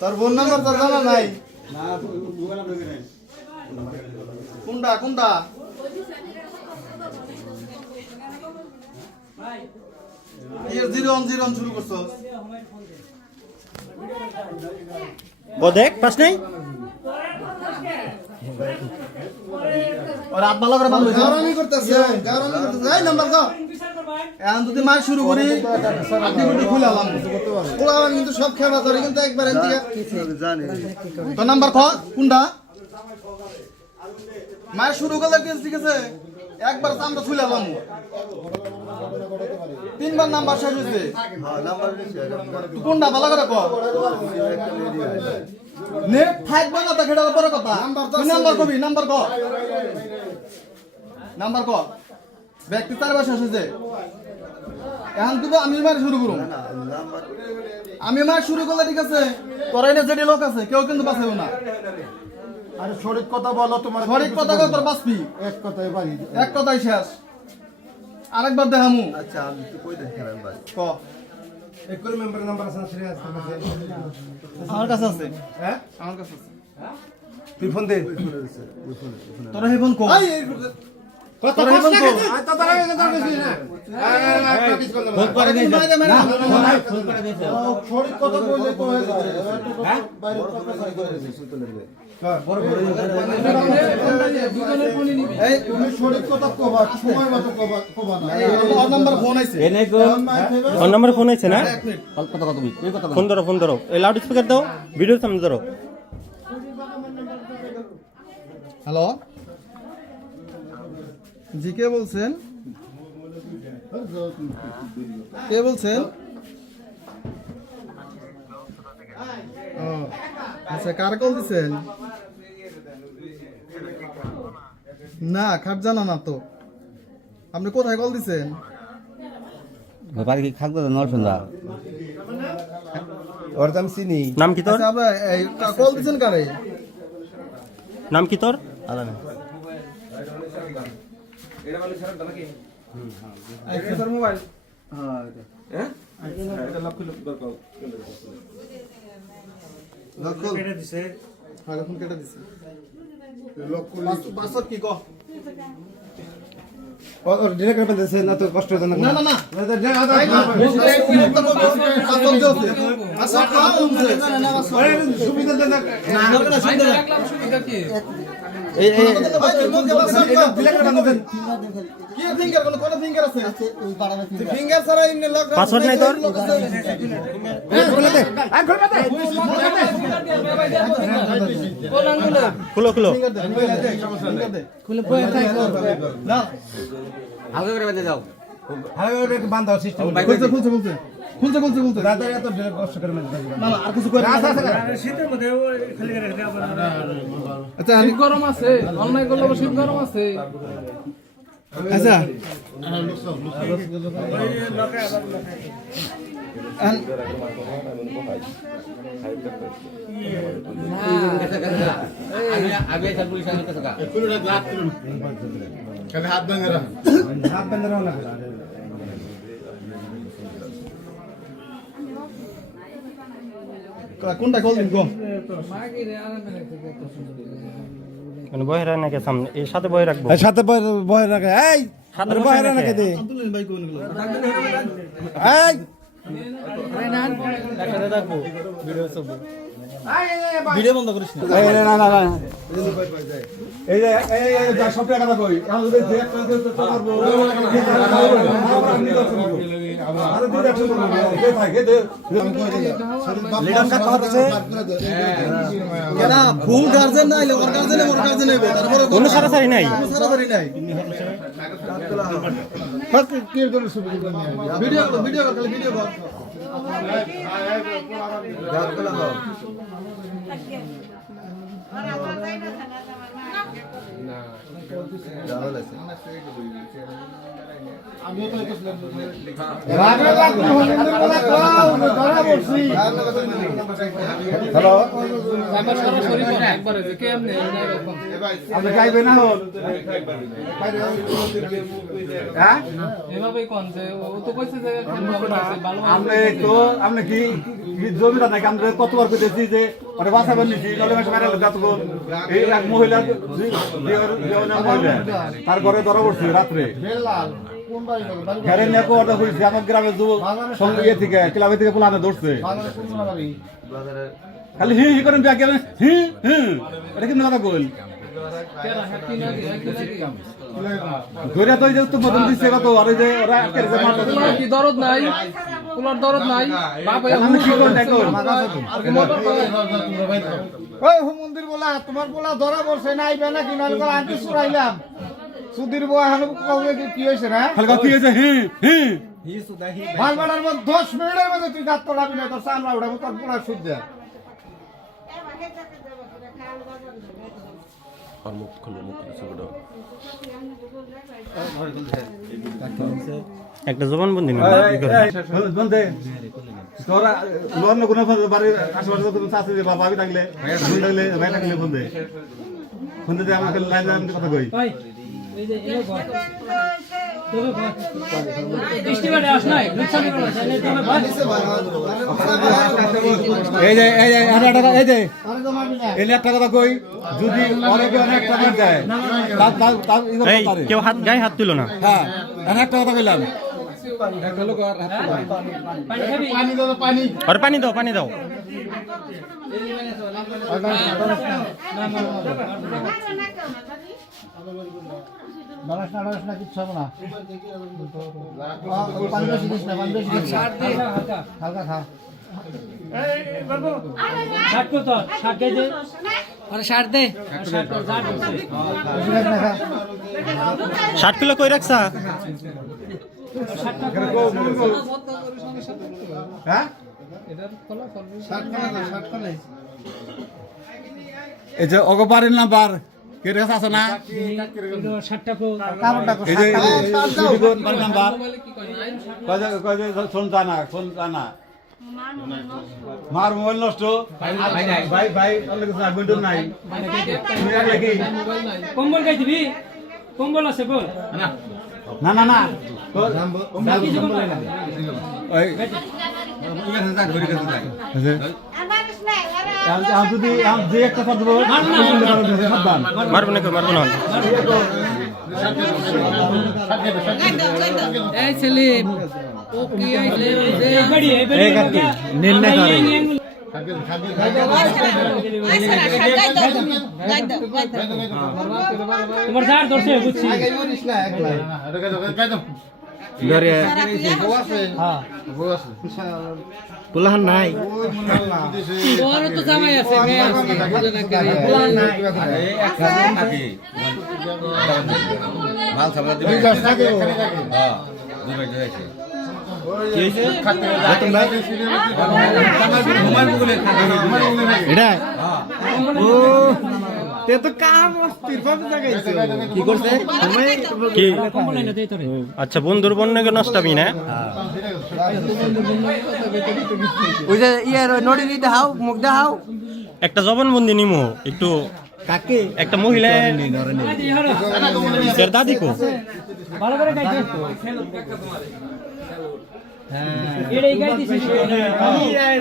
তোর বোন নাম্বার তোর জানা নাই কোনটা কোনটা জিরো অন শুরু করছো দেখ পাস নাই আর রাত ভালো করে বন্ধ গারামি করতেছে এই নাম্বার দাও এখন যদি মার শুরু করি আপনি কিন্তু খুলে আলাম খোলা কিন্তু সব খেলা ধরে কিন্তু একবার এদিকে জানি তো নাম্বার ক কোনটা মার শুরু করলে ঠিক আছে একবার আমরা খুলে আলাম তিনবার নাম্বার শেষ হয়েছে হ্যাঁ নাম্বার কোনটা ভালো করে ক নেট থাকবে না তো সেটা বড় কথা নাম্বার কবি নাম্বার ক ব্যক্তি তার বাসা এসেছে এখন কিন্তু আমি মার শুরু করুন আমি মার শুরু করলে ঠিক আছে তোরা এনে যেটি লোক আছে কেউ কিন্তু বাঁচাবো না আরে সঠিক কথা বলো তোমার সঠিক কথা কও তোর বাঁচবি এক কথাই শেষ আরেকবার দেখামু আচ্ছা আমি তো কই দেখালাম ভাই ক এক করে মেম্বার নাম্বার আছে না সিরিয়াস আমার কাছে আছে হ্যাঁ আমার কাছে আছে তুই ফোন দে তোরা হে ফোন কো কথা বল না তো তারা কথা কইছিস না ফোন করে নেই ফোন করে দিয়েছে সঠিক কথা কইলে তো হয়ে যাবে হ্যাঁ বাইরে কথা সাই করে দিয়েছিস তো লাগবে বড় দুজনের ফোন নিবি এই তুমি সঠিক কথা কবা সময় মতো কবা না এই নাম্বার ফোন আইছে এনে কো ফোন নাম্বার ফোন আইছে না কথা তুমি এই কথা ফোন ধরো এই লাউড স্পিকার দাও ভিডিও সামনে ধরো হ্যালো জি কে বলছেন ও আচ্ছা কার কল দিছেন না খাট জানা না তো আপনি কোথায় কল দিছেন ব্যাপারে কি খাক দাও নরসন্দা ওর দাম চিনি নাম কি তোর আচ্ছা আপনি এই কল দিছেন কারে নাম কি তোর আলাদা এটা বলে স্যার নাকি এই তোর মোবাইল হ্যাঁ এটা লক্ষ দরকার লক্ষ কেটে দিছে হ্যাঁ লক্ষ কেটে দিছে লক্ষ পাসওয়ার্ড কি কো ওর ডিরেক্টর বলতেছে না তো কষ্ট হতো না না সুবিধা দেন না সুবিধা কি এই ডিরেক্টর বলতেছেন কি ফিঙ্গার কোন ফিঙ্গার আছে ফিঙ্গার ছাড়া ইনে লক পাসওয়ার্ড নাই তোর খুলো খুলে পয়সা থাকে না হালকা করে বেঁধে দাও হালকা করে বাঁধাও সিস্টেম খুলছে দাদা এত কষ্ট করে না আর কিছু করে শীতের মধ্যে খালি করে রেখে আবার আচ্ছা শীত গরম আছে অনলাইন করলে শীত গরম আছে আচ্ছা হাত বেঁধে রাখো না কোনটা কল দিন গো মানে বহেরা নাকি সামনে এর সাথে বহে রাখবো সাথে বহে রাখে এই সাথে বহে রাখে দে আব্দুল ভাই কোন গুলো এই একসাথে রাখবো ভিডিও বন্ধ করিস না না এই যে এই সব টাকা কই এখন যদি দেখ করব আরে দুই একশো কে থাকে দে লিডার কাট করতেছে কেনা ফুল গার্জেন নাই ওর গার্জেন মোর গার্জেন হইবে তারপরে কোনো সারাসারি নাই ফাক কি এর জন্য সুবিধা ভিডিও কর খালি ভিডিও কর রাগে লাগলো হলিদের বলা কও ধরা বলছি হ্যালো আমার সরাসরি কোন একবারে যে কেমনে আপনি গাইবে না হল হ্যাঁ এভাবেই কোন যে ও তো কইছে যে খেলবা আছে ভালো আপনি কি জমিটা নাকি আমরা কতবার কইতেছি যে আরে বাসাবার নিছি নলে মাসে মারা যাত গো এই এক মহিলা তার ঘরে ধরা পড়ছে রাত্রে ঘরে নিয়ে কোয়াটা হইছে আমার গ্রামের যুবক সঙ্গে ইয়ে থেকে ক্লাবে থেকে পোলানে ধরছে খালি হি হি করেন ব্যাগ গেলেন হি হি এটা কি কথা কইল কেরা হ্যাপি না ধরে তো যে তো বদল দিছে কত আর ওই যে ওরা এর যে মাথা তোমার কি দরদ নাই তোমার দরদ নাই বাপ আপনি কি করেন এখন ওই মন্দির বলা তোমার বলা ধরা পড়ছে না আইবে না কিনা করে আনতে সুরাইলাম সুধীর বউ এখন কবে কি হইছে না খালি কি হইছে হি হি ভালবাড়ার মধ্যে 10 মিনিটের মধ্যে তুই গাত তোলাবি না তোর সামলা উঠাবো তোর পুরা সুদ দে একটা জবানবন্দি না বন্ধে তোরা লোন কোন বাড়ি আশেপাশে তুমি চাষে যে বাবা আমি থাকলে ভাই থাকলে বন্ধে বন্ধে যে আমাকে লাইন আমি কথা কই ভাই এই যে এই ঘর ইস্টিমেটে আস নাই রিকশানি করে জানে তুমি ভাই এই যে এই যে এই একটা কথা কই যদি অনেকে অনেক টাকা দেয় তার এই কেউ হাত গায়ে হাত তুলো না হ্যাঁ আমি একটা কথা কইলাম আর পানি দাও পানি দাও মানুষ না কিচ্ছু হবে না পানি বেশি দিস না পানি বেশি দিস না হালকা খা বেশি রাখ না খা 60 কিলো কই রাখছা হ্যাঁ শার্ট খানা এই যে অগপারের নাম্বার কে রেখা আছে না কারণটা এই যে বাড়ির নাম্বার কয় যে ফোন জানা মার মোবাইল নষ্ট ভাই অনেক কিছু আগুন নাই তুমি রাখলে কি কম্বল গাই দিবি কম্বল আছে বল না না না ওই যদি যে একটা কথা দেবো সাবধান মারবো না মারবো না এই ছেলে ও কি আইলে এই গাড়ি নির্ণয় করে তোমার যার দর্শে বুঝছি পোলাহান নাই ওর তো জামাই আছে মেয়ে আছে বুঝে না করে পোলান নাই মাল সামলা দিবে হ্যাঁ দুই ভাই যাইছে কি হইছে বেতন ভাই মোবাইল গুলো এটা ও তে তো কাম অস্থির ভাবে জাগাইছে কি করছে কি কম্বল এনে দেই তোরে আচ্ছা বন্ধুর বন্যকে নষ্টাবি না ওই যে ইয়ার নড়ি দেখাও মুখ দেখাও একটা জবানবন্দি নিমু একটু কাকে একটা মহিলা এর দাদি কো ভালো করে গাইতে এটাই গাই দিছিস আয়